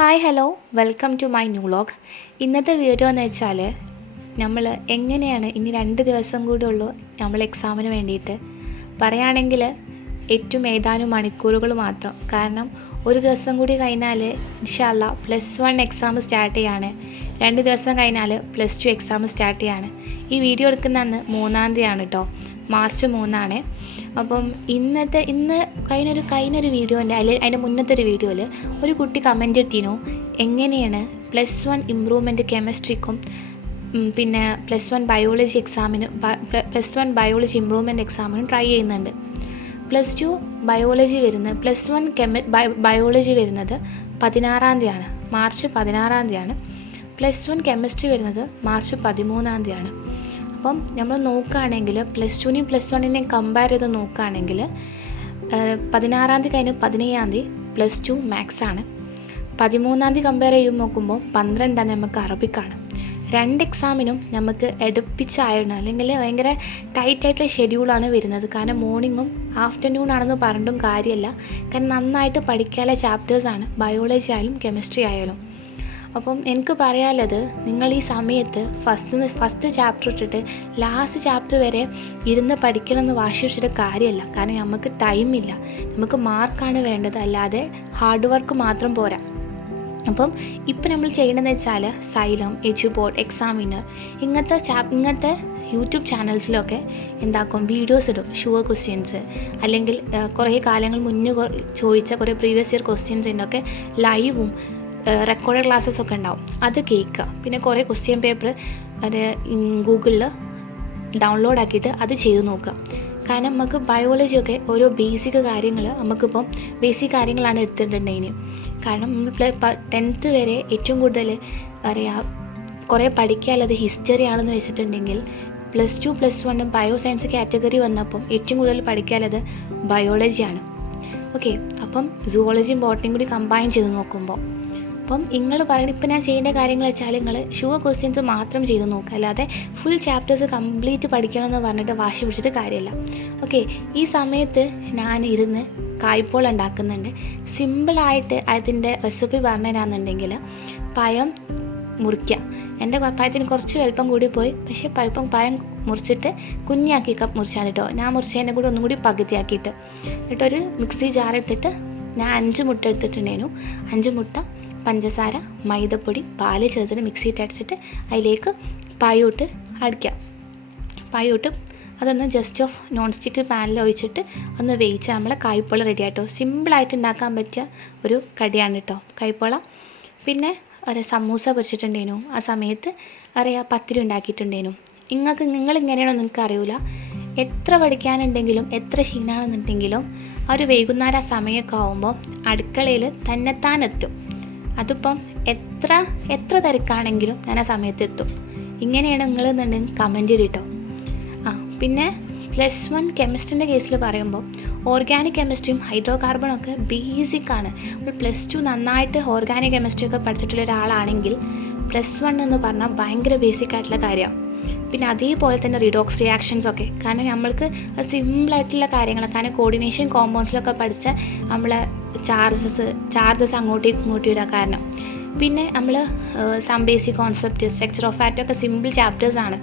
Hi hello welcome to my new vlog. ഇന്നത്തെ video എന്ന് വെച്ചാൽ നമ്മൾ എങ്ങനെയാണ് ഇനി 2 ദിവസം കൂടി ഉള്ളൂ നമ്മൾ എക്സാമിന് വേണ്ടിയിട്ട്. പറയുകയാണെങ്കിൽ ഏറ്റവും ഏതാനും മണിക്കൂറുകൾ മാത്രം. കാരണം ഒരു ദിവസം കൂടി കഴിഞ്ഞാൽ ഇൻഷാ അല്ലാഹ് +1 എക്സാം സ്റ്റാർട്ട് ചെയ്യാണ്. 2 ദിവസം കഴിഞ്ഞാൽ +2 എക്സാം സ്റ്റാർട്ട് ചെയ്യാണ്. ഈ വീഡിയോ എടുക്കുന്ന അന്ന് 3-ാം തീയതിയാണ് കേട്ടോ, മാർച്ച് 3 അപ്പം ഇന്ന് കഴിഞ്ഞൊരു വീഡിയോൻ്റെ അതിൻ്റെ മുന്നത്തെ ഒരു വീഡിയോയിൽ ഒരു കുട്ടി കമൻറ്റ് ഇട്ടിരുന്നു, എങ്ങനെയാണ് +1 ഇമ്പ്രൂവ്മെൻറ്റ് കെമിസ്ട്രിക്കും പിന്നെ +1 ബയോളജി എക്സാമിനും +1 ബയോളജി ഇമ്പ്രൂവ്മെൻറ്റ് എക്സാമിനും ട്രൈ ചെയ്യുന്നുണ്ട്. +2 ബയോളജി വരുന്നത് +1 ബയോളജി വരുന്നത് 16-ാം തീയതിയാണ്, മാർച്ച് 16-ാം തീയതിയാണ്. +1 കെമിസ്ട്രി വരുന്നത് മാർച്ച് 13-ാം തീയതിയാണ്. അപ്പം നമ്മൾ നോക്കുകയാണെങ്കിൽ +2നെയും +1നെയും കമ്പയർ ചെയ്ത് നോക്കുകയാണെങ്കിൽ 16-ാം തീയതി കഴിഞ്ഞ് 17-ാം തീയതി +2 മാത്സ് ആണ്. 13-ാം തീയതി കമ്പയർ ചെയ്യുമ്പോൾ നോക്കുമ്പോൾ 12-ാം തീയതി നമുക്ക് അറബിക്കാണ്. 2 എക്സാമിനും നമുക്ക് എടുപ്പിച്ചായിരുന്നു, അല്ലെങ്കിൽ ഭയങ്കര ടൈറ്റായിട്ടുള്ള ഷെഡ്യൂളാണ് വരുന്നത്. കാരണം മോർണിംഗും ആഫ്റ്റർനൂൺ ആണെന്ന് പറഞ്ഞിട്ടും കാര്യമല്ല. കാരണം നന്നായിട്ട് പഠിക്കാനുള്ള ചാപ്റ്റേഴ്സാണ് ബയോളജി ആയാലും കെമിസ്ട്രി ആയാലും. അപ്പം എനിക്ക് പറയാനുള്ളത്, നിങ്ങൾ ഈ സമയത്ത് ഫസ്റ്റ് ചാപ്റ്റർ ഇട്ടിട്ട് ലാസ്റ്റ് ചാപ്റ്റർ വരെ ഇരുന്ന് പഠിക്കണമെന്ന് വാശി പിടിച്ചിട്ട് കാര്യമല്ല. കാരണം നമുക്ക് ടൈമില്ല, നമുക്ക് മാർക്കാണ് വേണ്ടത്, അല്ലാതെ ഹാർഡ് വർക്ക് മാത്രം പോരാ. അപ്പം ഇപ്പം നമ്മൾ ചെയ്യണമെന്ന് വെച്ചാൽ സൈലം, എജുബോർഡ്, എക്സാമിനർ ഇങ്ങനത്തെ യൂട്യൂബ് ചാനൽസിലൊക്കെ എന്താക്കും, വീഡിയോസ് ഇടും, ഷുവർ ക്വസ്റ്റ്യൻസ്, അല്ലെങ്കിൽ കുറേ കാലങ്ങൾ മുന്നേ ചോദിച്ച കുറേ പ്രീവിയസ് ഇയർ ക്വസ്റ്റ്യൻസിൻ്റെയൊക്കെ ലൈവും റെക്കോർഡഡ് ക്ലാസ്സസൊക്കെ ഉണ്ടാവും. അത് കേൾക്കുക. പിന്നെ കുറേ ക്വസ്റ്റ്യൻ പേപ്പർ അത് ഗൂഗിളിൽ ഡൗൺലോഡ് ആക്കിയിട്ട് അത് ചെയ്ത് നോക്കുക. കാരണം നമുക്ക് ബയോളജിയൊക്കെ ഓരോ ബേസിക് കാര്യങ്ങൾ നമുക്കിപ്പം ബേസിക് കാര്യങ്ങളാണ് എടുത്തിട്ടുണ്ടെങ്കിൽ. കാരണം നമ്മൾ 10th വരെ ഏറ്റവും കൂടുതൽ അറിയാം കുറേ പഠിക്കാനുള്ളത് ഹിസ്റ്ററി ആണെന്ന് വെച്ചിട്ടുണ്ടെങ്കിൽ +2 +1 ബയോ സയൻസ് കാറ്റഗറി വന്നപ്പം ഏറ്റവും കൂടുതൽ പഠിക്കാനുള്ളത് ബയോളജിയാണ്. ഓക്കെ, അപ്പം സുവോളജിയും ബോട്ടണിയും കൂടി കമ്പൈൻ ചെയ്ത് നോക്കുമ്പോൾ അപ്പം നിങ്ങൾ പറയുന്നത്, ഇപ്പം ഞാൻ ചെയ്യേണ്ട കാര്യങ്ങൾ വെച്ചാൽ നിങ്ങൾ ഷുവർ ക്വസ്റ്റ്യൻസ് മാത്രം ചെയ്ത് നോക്കുക, അല്ലാതെ ഫുൾ ചാപ്റ്റേഴ്സ് കംപ്ലീറ്റ് പഠിക്കണമെന്ന് പറഞ്ഞിട്ട് വാശി പിടിച്ചിട്ട് കാര്യമില്ല. ഓക്കെ, ഈ സമയത്ത് ഞാൻ ഇരുന്ന് കായ്പോള ഉണ്ടാക്കുന്നുണ്ട്. സിമ്പിളായിട്ട് അതിൻ്റെ റെസിപ്പി പറഞ്ഞു തരാമെന്നുണ്ടെങ്കിൽ, പഴം മുറിക്കുക. എൻ്റെ പഴത്തിന് കുറച്ച് വലുപ്പം കൂടി പോയി, പക്ഷേ പഴം മുറിച്ചിട്ട് കുഞ്ഞാക്കി മുറിച്ചാൽ കേട്ടോ. ഞാൻ മുറിച്ചതിൻ്റെ കൂടി ഒന്നും കൂടി പകുതിയാക്കിയിട്ട് എന്നിട്ടൊരു മിക്സി ജാർ എടുത്തിട്ട് ഞാൻ 5 മുട്ട എടുത്തിട്ടുണ്ടായിരുന്നു. 5 മുട്ട, പഞ്ചസാര, മൈദപ്പൊടി, പാല് ചേർത്തിട്ട് മിക്സിയിട്ട് അടിച്ചിട്ട് അതിലേക്ക് പഴമിട്ട് അടിക്കുക. പഴമിട്ട് അതൊന്ന് ജസ്റ്റ് ഓഫ് നോൺ സ്റ്റിക്ക് പാനിൽ ഒഴിച്ചിട്ട് ഒന്ന് വേവിച്ചാൽ നമ്മളെ കായ്പോള റെഡി ആയിട്ടോ. സിമ്പിളായിട്ട് ഉണ്ടാക്കാൻ പറ്റിയ ഒരു കടിയാണ് കേട്ടോ കായ്പോള. പിന്നെ ഒരു സമൂസ പൊരിച്ചിട്ടുണ്ടേനു, ആ സമയത്ത് അറിയാം പത്തിരി ഉണ്ടാക്കിയിട്ടുണ്ടേനു. നിങ്ങളിങ്ങനെയാണോ നിങ്ങൾക്ക് അറിയില്ല. എത്ര പഠിക്കാനുണ്ടെങ്കിലും എത്ര ക്ഷീണമാണെന്നുണ്ടെങ്കിലും ആ ഒരു വൈകുന്നേരം സമയമൊക്കെ ആകുമ്പോൾ അടുക്കളയിൽ തന്നെത്താനെത്തും. അതിപ്പം എത്ര തിരക്കാണെങ്കിലും ഞാൻ ആ സമയത്ത് എത്തും. ഇങ്ങനെയാണ് നിങ്ങളെന്നുണ്ടെങ്കിൽ കമൻറ്റ് ചെയ്തിട്ടോ. പിന്നെ +1 കെമിസ്ട്രീൻ്റെ കേസിൽ പറയുമ്പോൾ ഓർഗാനിക് കെമിസ്ട്രിയും ഹൈഡ്രോ കാർബണൊക്കെ ബേസിക്കാണ്. ഒരു +2 നന്നായിട്ട് ഓർഗാനിക് കെമിസ്ട്രിയൊക്കെ പഠിച്ചിട്ടുള്ള ഒരാളാണെങ്കിൽ +1 എന്ന് പറഞ്ഞാൽ ഭയങ്കര ബേസിക് ആയിട്ടുള്ള കാര്യമാണ്. പിന്നെ അതേപോലെ തന്നെ റിഡോക്സ് റിയാക്ഷൻസൊക്കെ, കാരണം നമ്മൾക്ക് സിമ്പിളായിട്ടുള്ള കാര്യങ്ങൾ, കാരണം കോർഡിനേഷൻ കോമ്പൗണ്ട്സിലൊക്കെ പഠിച്ച നമ്മളെ ചാർജസ് അങ്ങോട്ടേക്കും ഇങ്ങോട്ടും ഇടാൻ കാരണം. പിന്നെ നമ്മൾ some basic concept, structure of ആറ്റമൊക്കെ സിമ്പിൾ ചാപ്റ്റേഴ്സാണ്.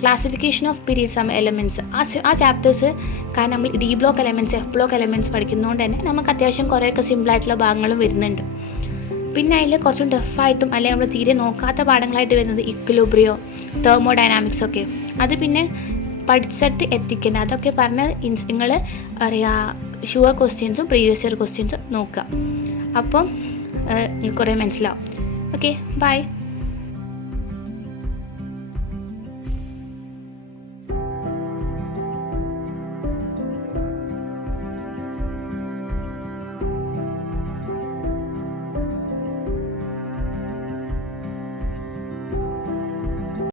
ക്ലാസിഫിക്കേഷൻ ഓഫ് പീരീഡ് എലമെൻറ്റ്സ് ആ ചാപ്റ്റേഴ്സ്, കാരണം നമ്മൾ D block elements, F block elements പഠിക്കുന്നതുകൊണ്ട് തന്നെ നമുക്ക് അത്യാവശ്യം കുറേയൊക്കെ സിമ്പിളായിട്ടുള്ള ഭാഗങ്ങളും വരുന്നുണ്ട്. പിന്നെ അതിൽ കുറച്ചും ഡെഫായിട്ടും അല്ലെങ്കിൽ നമ്മൾ തീരെ നോക്കാത്ത പാഠങ്ങളായിട്ട് വരുന്നത് ഇക്വിലിബ്രിയോ, തെർമോഡൈനാമിക്സൊക്കെ. അത് പിന്നെ പഠിച്ചിട്ട് എത്തിക്കുന്നത്, അതൊക്കെ പറഞ്ഞ് നിങ്ങൾ ഷുവർ ക്വസ്റ്റ്യൻസും പ്രീവിയസ് ഇയർ ക്വസ്റ്റ്യൻസും നോക്കുക. അപ്പം കുറേ മനസ്സിലാവും. Okay, by.